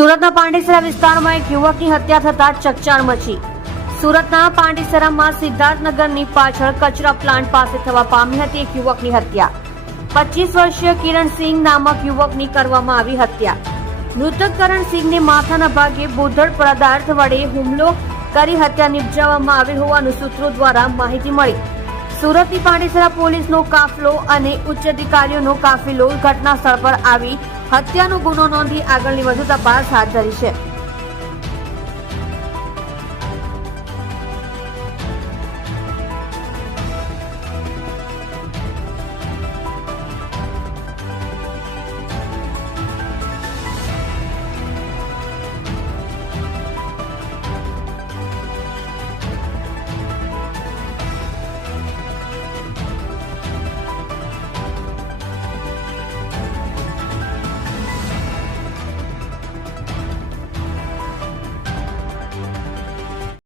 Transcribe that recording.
સુરતના પાંડેસરા વિસ્તારમાં એક યુવકની હત્યા થતા ચકચાર મચી। સુરતના પાંડેસરામાં સિદ્ધાર્થનગરની પાછળ કચરા પ્લાન્ટ પાસે થવા પામી હતી એક યુવકની હત્યા। 25 વર્ષીય કિરણસિંહ નામક યુવકની કરવામાં આવી હત્યા। મૃતક કરણસિંહને માથાના ભાગે બોધડ પદાર્થ વડે હુમલો કરી હત્યા નિપજાવવામાં આવી હોવાનું સૂત્રો દ્વારા માહિતી મળી। સુરતની પાંડેસરા પોલીસનો કાફલો અને ઉચ્ચ અધિકારીઓનો કાફિલો ઘટના સ્થળ પર આવી હત્યાનો ગુનો નોંધી આગળની વધુ તપાસ હાથ ધરી છે।